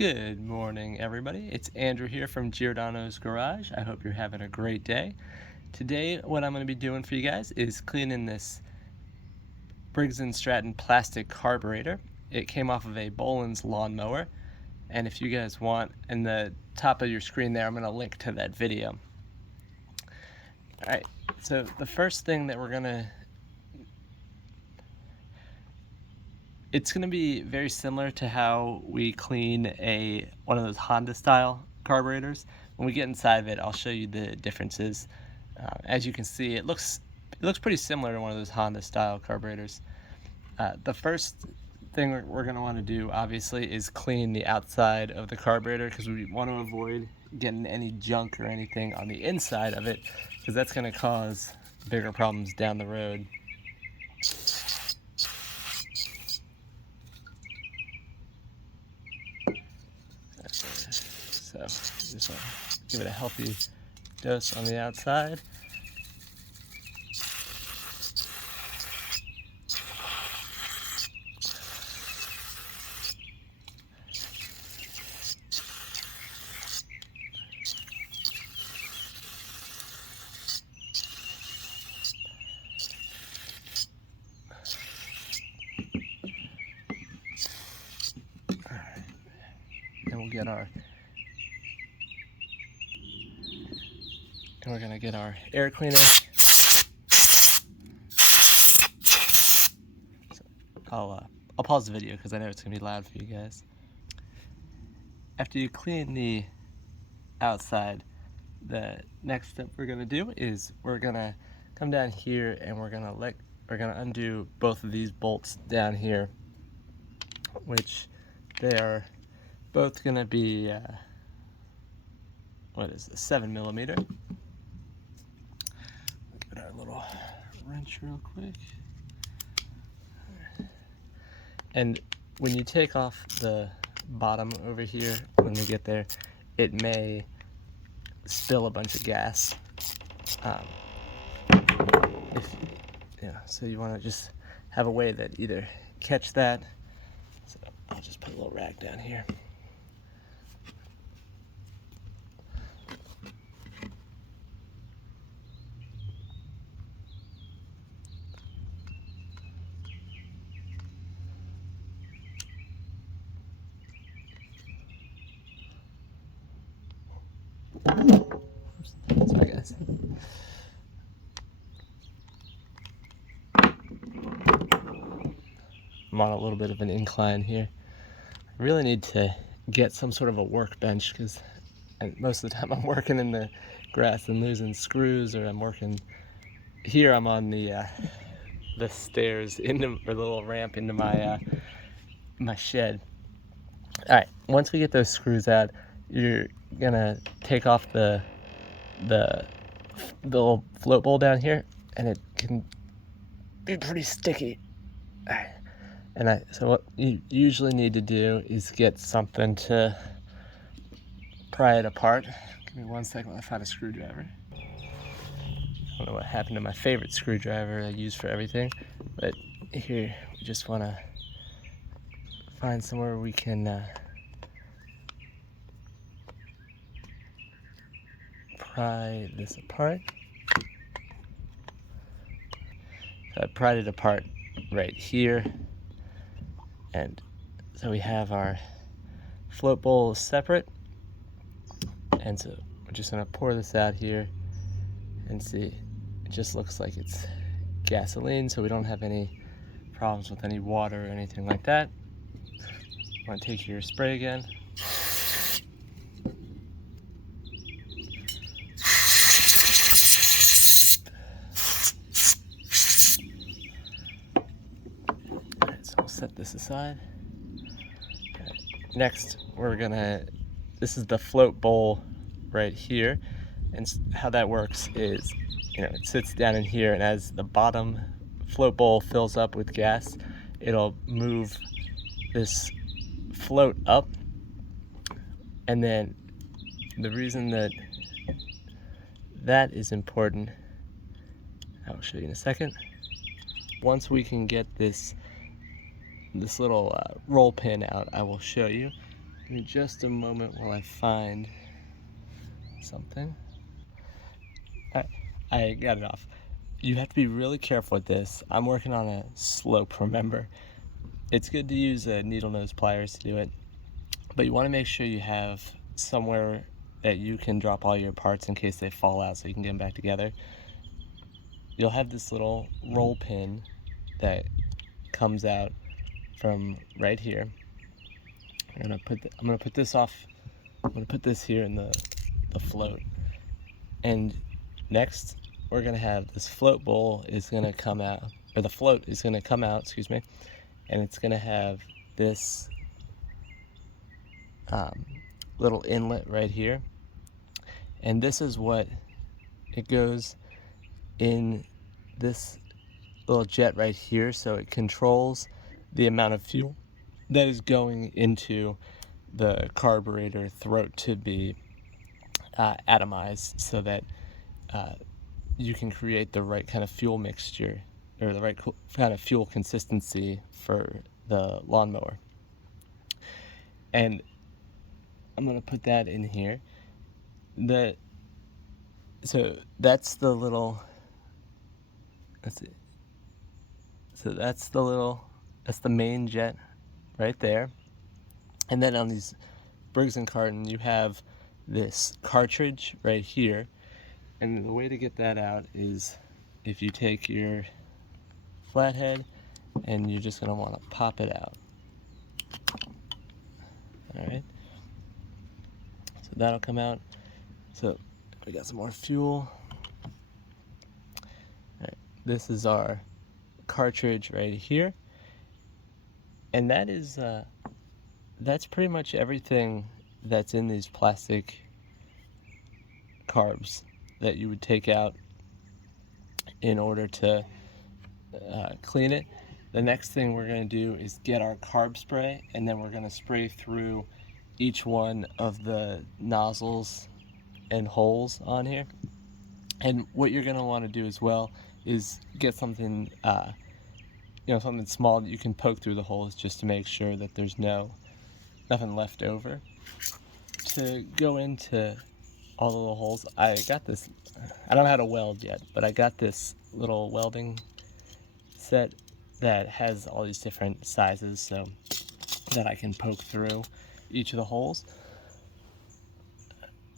Good morning, everybody. It's Andrew here from Giordano's Garage. I hope you're having a great day. Today, what I'm going to be doing for you guys is cleaning this Briggs Stratton plastic carburetor. It came off of a Bolens lawnmower, and if you guys want, in the top of your screen there, I'm going to link to that video. Alright, so the first thing that we're going to It's going to be very similar to how we clean one of those Honda style carburetors. When we get inside of it, I'll show you the differences. As you can see, it looks pretty similar to one of those Honda style carburetors. The first thing we're going to want to do, obviously, is clean the outside of the carburetor, because we want to avoid getting any junk or anything on the inside of it, because that's going to cause bigger problems down the road. So just want to give it a healthy dose on the outside. And we're gonna get our air cleaner. So I'll pause the video because I know it's gonna be loud for you guys. After you clean the outside, the next step we're gonna do is we're gonna come down here and we're gonna undo both of these bolts down here, which they are both gonna be what is this, 7mm. Look at our little wrench real quick. And when you take off the bottom over here, when we get there, it may spill a bunch of gas. So you want to just have a way that either catch that. So I'll just put a little rag down here. Oops. Sorry guys. I'm on a little bit of an incline here. I really need to get some sort of a workbench, because most of the time I'm working in the grass and losing screws, or I'm working here. I'm on the stairs or the little ramp into my my shed. All right, once we get those screws out, you're gonna take off the little float bowl down here, and it can be pretty sticky. All right. So what you usually need to do is get something to pry it apart. Give me 1 second while I find a screwdriver. I don't know what happened to my favorite screwdriver I use for everything, but here we just want to find somewhere we can pry this apart. So I pried it apart right here, and so we have our float bowl separate, and so we're just going to pour this out here and see. It just looks like it's gasoline, so we don't have any problems with any water or anything like that. You want to take your spray again. Alright, so we'll set this aside. Right. Next, this is the float bowl right here, and how that works is, it sits down in here, and as the bottom float bowl fills up with gas, it'll move this float up. And then the reason that is important, I will show you in a second. Once we can get this little roll pin out, I will show you. Give me just a moment while I find something. I got it off. You have to be really careful with this. I'm working on a slope, remember. It's good to use needle nose pliers to do it, but you want to make sure you have somewhere that you can drop all your parts in case they fall out so you can get them back together. You'll have this little roll pin that comes out from right here. I'm gonna put this off. I'm gonna put this here in the float, and next we're gonna have this float bowl is gonna come out, or the float is gonna come out, excuse me, and it's gonna have this little inlet right here, and this is what it goes in this little jet right here, so it controls the amount of fuel that is going into the carburetor throat to be atomized, so that you can create the right kind of fuel mixture, or the right kind of fuel consistency for the lawnmower. And I'm gonna put that in here. So that's the little, let's see. So that's the main jet right there. And then on these Briggs & Stratton, you have this cartridge right here. And the way to get that out is if you take your flathead and you're just gonna wanna pop it out. All right. So that'll come out. So we got some more fuel. All right. This is our cartridge right here, and that's pretty much everything that's in these plastic carbs that you would take out in order to clean it. The next thing we're going to do is get our carb spray, and then we're going to spray through each one of the nozzles and holes on here. And what you're going to want to do as well is get something something small that you can poke through the holes, just to make sure that there's nothing left over. To go into all the little holes, I got this, I don't know how to weld yet, but I got this little welding set that has all these different sizes so that I can poke through each of the holes.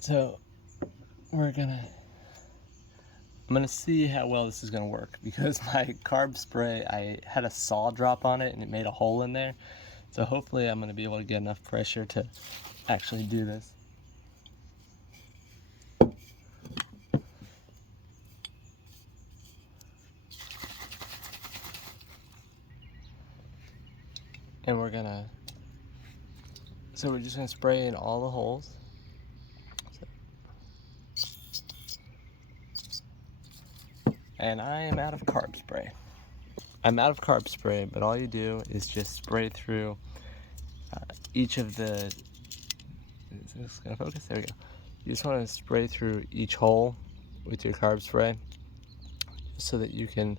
So I'm gonna see how well this is gonna work, because my carb spray, I had a saw drop on it and it made a hole in there. So hopefully I'm gonna be able to get enough pressure to actually do this. And we're just gonna spray in all the holes. And I am out of carb spray. I'm out of carb spray, but all you do is just spray through each of the, is this gonna focus? There we go. You just wanna spray through each hole with your carb spray so that you can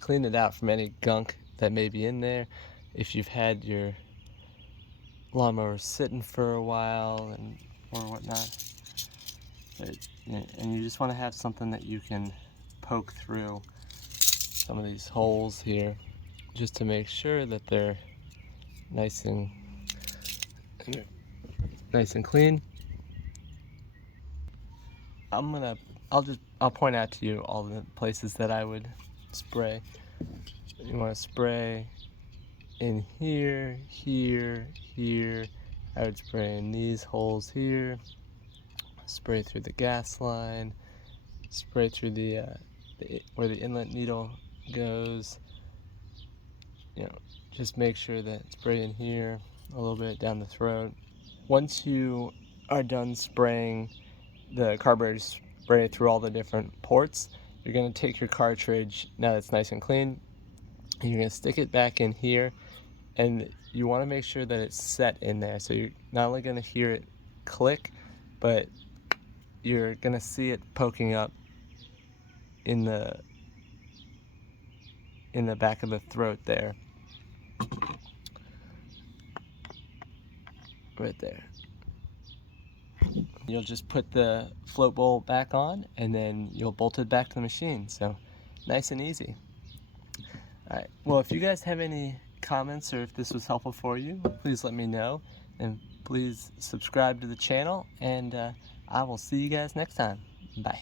clean it out from any gunk that may be in there. If you've had your lawnmower sitting for a while or whatnot, and you just want to have something that you can poke through some of these holes here, just to make sure that they're nice and clean. I'll point out to you all the places that I would spray. You want to spray in here, here, here. I would spray in these holes here. Spray through the gas line. Spray through where the inlet needle goes. Just make sure that spray in here, a little bit down the throat. Once you are done spraying the carburetor spray through all the different ports, you're going to take your cartridge, now that's nice and clean, and you're going to stick it back in here, and you want to make sure that it's set in there. So you're not only going to hear it click, but you're going to see it poking up in the back of the throat there. right there. You'll just put the float bowl back on, and then you'll bolt it back to the machine. So nice and easy. All right, well, if you guys have any comments or if this was helpful for you, please let me know, and please subscribe to the channel, and I will see you guys next time. Bye.